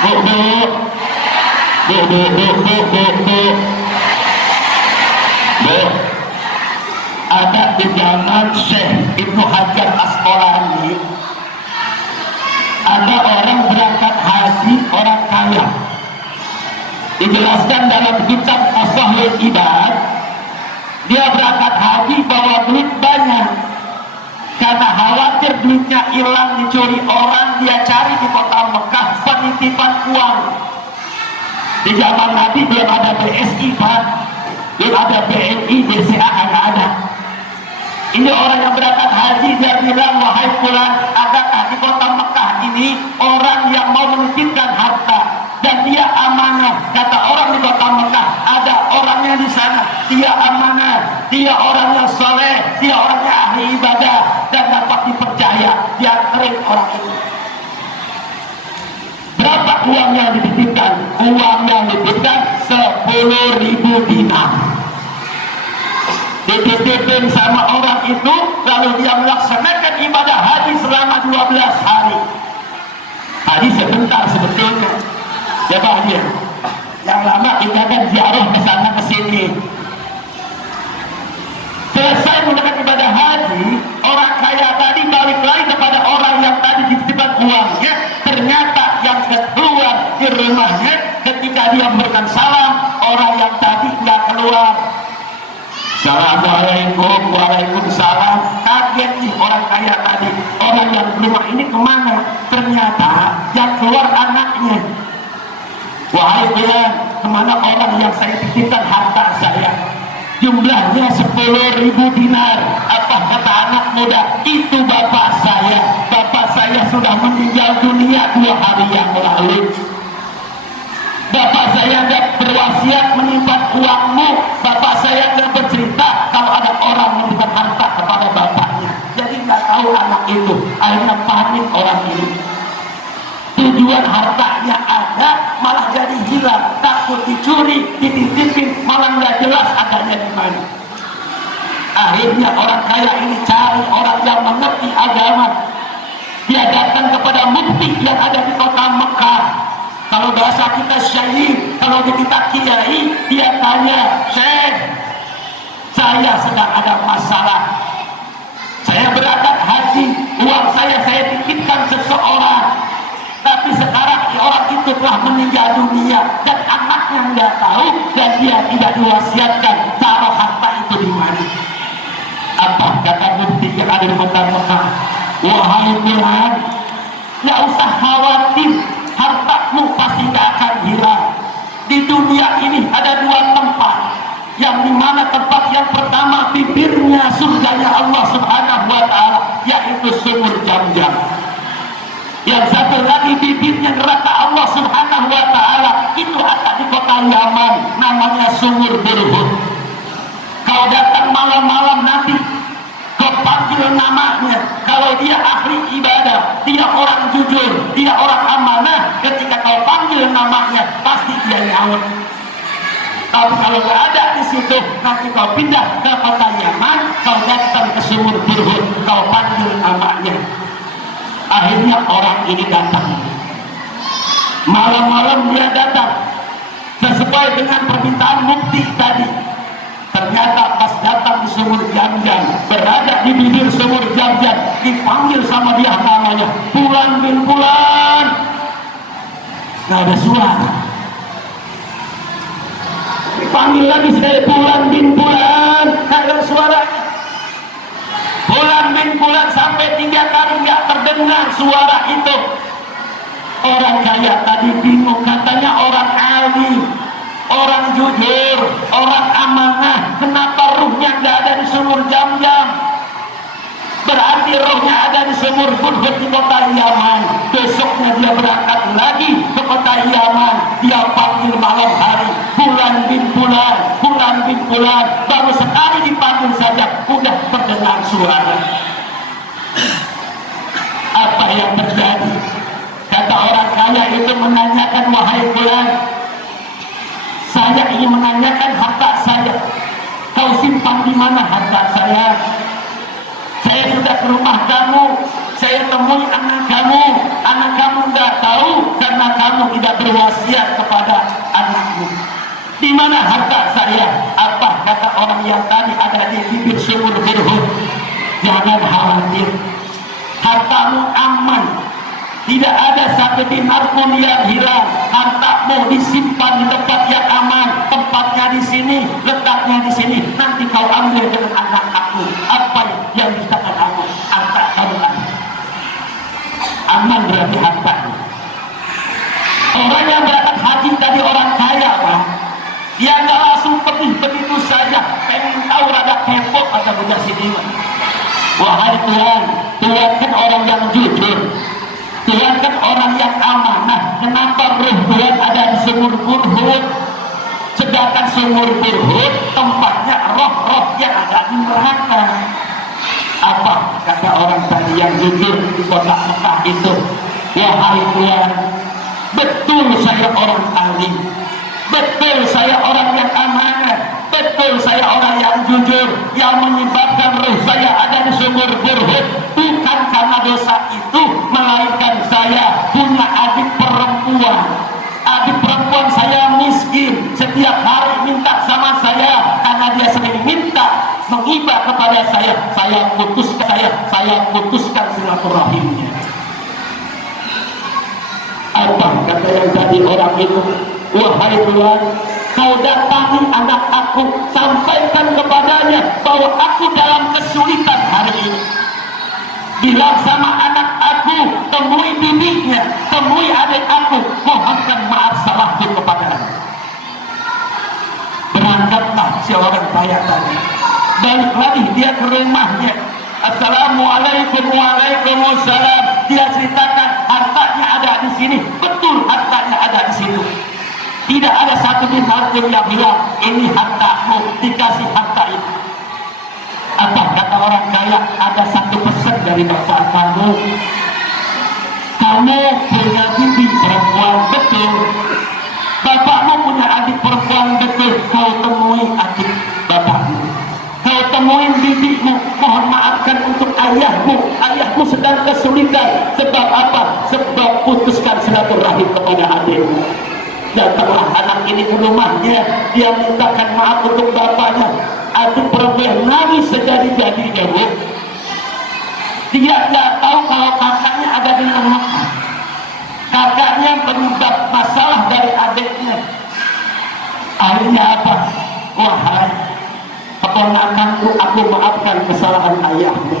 Bu, bu, bu, bu, bu, bu, bu, bu, bu. Ada di zaman Syekh Ibnu Hajar Asqalani, ada orang berangkat haji, orang kaya. Dijelaskan dalam kitab As-Sahih Ibad, dia berangkat haji bawa duit banyak. Karena khawatir duitnya hilang dicuri orang, dia cari di kota Mekah penitipan uang. Di zaman Nabi belum ada BSI, Pak, belum ada BNI, BCA, nggak ada. Ini orang yang berangkat haji, dia bilang, wahai fulan, adakah di kota Mekah ini orang yang mau menitipkan harta dan dia amanah? Kata orang di kota Mekah, ada orangnya di sana, dia amanah, dia orangnya soleh, dia orangnya ahli ibadah dan dapat dipercaya. Dia keren orang itu. Berapa uang yang dititipkan? Uang yang dititipkan 10.000 dinar. Dititipin sama orang itu, lalu dia melaksanakan ibadah haji selama 12 hari. Haji sebentar sebetulnya, ya bahagia. Yang lama kita kan ziarah ke sana ke sini. Selesai melakukan ibadah haji, orang kaya tadi balik lagi kepada orang yang tadi dititipkan uangnya. Ternyata yang keluar di rumahnya ketika dia memberikan salam, orang yang tadi nggak keluar. Assalamualaikum, waalaikumsalam. Kaget nih orang kaya tadi, orang yang di rumah ini kemana? Ternyata yang keluar anaknya. Wahai fulan, kemana orang yang saya titipkan harta saya? Jumlahnya 10.000 dinar. Apa kata anak muda? Itu bapak saya. Bapak saya sudah meninggal dunia 2 hari yang lalu. Bapak saya tidak berwasiat menyimpan uangmu. Bapak saya tidak bercerita kalau ada orang memberikan harta kepada bapaknya. Jadi nggak tahu anak itu. Akhirnya panik orang ini. Tujuan hartanya ada, malah jadi hilang. Takut dicuri, dititipin, malah nggak jelas adanya di mana. Akhirnya orang kaya ini cari orang yang mengerti agama. Dia datang kepada mufti yang ada di kota Mekah. Kalau bahasa kita syahid, kalau kita kiai, dia tanya, Syekh, saya sedang ada masalah. Saya berangkat haji, uang saya titipkan seseorang. Tapi sekarang orang itu telah meninggal dunia dan anaknya nggak tahu dan dia tidak diwasiatkan taruh harta itu di mana. Apa kata mufti yang ada di kota Mekah? Wahai fulan, nggak usah khawatir, hartamu pasti nggak akan hilang. Di dunia ini ada 2 tempat, yang dimana tempat yang pertama bibirnya surganya Allah Subhanahu wa Ta'ala, yaitu sumur Jam-Jam. Yang satu lagi bibirnya neraka Allah Subhanahu wa Ta'ala, itu ada di kota Yaman, namanya sumur Burhut. Kau datang malam-malam nanti, kau panggil namanya. Kalau dia ahli ibadah, dia orang jujur, dia orang amanah, ketika kau panggil namanya pasti dia nyaut. Tapi kalau nggak ada di situ, nanti kau pindah ke kota Yaman, kau datang ke sumur Burhut, kau panggil namanya. Akhirnya orang ini datang. Malam-malam dia datang sesuai dengan permintaan mufti tadi. Ternyata pas datang di sumur Jam-Jam, berada di bibir sumur Jam-Jam, dipanggil sama dia namanya, Fulan bin Fulan. Nggak ada suara. Dipanggil lagi sekali, Fulan bin Fulan. Nggak ada suaranya. Fulan bin Fulan sampai 3 kali nggak terdengar suara itu. Orang kaya tadi bingung, katanya orang alim, orang jujur, orang amanah, kenapa ruhnya nggak ada di sumur Jam-Jam? Berarti rohnya ada di sumur Burhut di kota Yaman. Besoknya dia berangkat lagi ke kota Yaman. Dia panggil malam hari, Fulan bin Fulan, Fulan bin Fulan. Baru sekali dipanggil saja udah terdengar suara. Apa yang terjadi? Kata orang kaya itu menanyakan, wahai Fulan, saya ingin menanyakan harta saya. Kau simpan di mana harta saya? Saya sudah ke rumah kamu, saya temui anak kamu nggak tahu karena karena kamu tidak berwasiat kepada anakmu. Di mana harta saya? Apa kata orang yang tadi ada di bibir sumur berhut? Jangan khawatir, hartamu aman. Tidak ada satu dinar pun yang hilang. Hartamu disimpan di tempat yang aman. Tempatnya di sini, letaknya di sini. Nanti kau ambil dengan anak kamu. Apa yang dikatakan kamu? Harta kamu aman, berarti hartanya. Orang yang berangkat haji tadi orang kaya, Pak. Dia nggak langsung pergi begitu saja. Pengen tahu rada kepo atau budak sini. Wahai Tuhan, Tuhan kan orang yang jujur. Tuhan kan orang yang amanah. Kenapa roh Tuhan ada di sumur Burhut? Sedangkan sumur Burhut tempatnya roh-roh yang ada di neraka. Apa kata orang tadi yang jujur di kota Mekah itu? Wahai Tuhan, betul saya orang alim, betul saya orang yang amanah, betul saya orang yang jujur. Yang menyebabkan roh saya ada di sumur Burhut bukan karena dosa itu, melainkan saya punya adik perempuan. Adik perempuan saya miskin, setiap hari minta sama saya karena dia sering minta menghibah kepada saya putuskan silaturahimnya. Apa kata yang tadi orang itu? Wahai Tuhan, kau datangi anak aku, sampaikan kepadanya bahwa aku dalam kesulitan hari ini. Bilang sama anak aku, temui bibinya, temui adik aku, mohonkan maaf salahku kepadanya. Berangkatlah si orang kaya tadi, balik lagi dia ke rumahnya. Assalamualaikum, waalaikumsalam. Dia ceritakan hartanya ada di sini. Betul, hartanya ada di situ. Tidak ada satu dinar pun yang bilang ini hartamu, dikasih harta itu. Apa kata orang kaya? Ada satu pesan dari bapak kamu. Kamu punya bibi perempuan, betul. Bapakmu punya adik perempuan, betul. Kau temui adik bapakmu, kau temuin bibimu, mohon maafkan untuk ayahmu. Ayahmu sedang kesulitan. Sebab apa? Sebab putuskan silaturahim kepada adikmu. Datanglah anak ini ke rumahnya, dia mintakan maaf untuk bapaknya. Adik perempuan nangis sejadi-jadinya, Bu. Dia tidak tahu kalau kakaknya ada di neraka. Kakaknya penyebab masalah dari adiknya. Akhirnya apa? Wahai keponakanku, aku maafkan kesalahan ayahmu.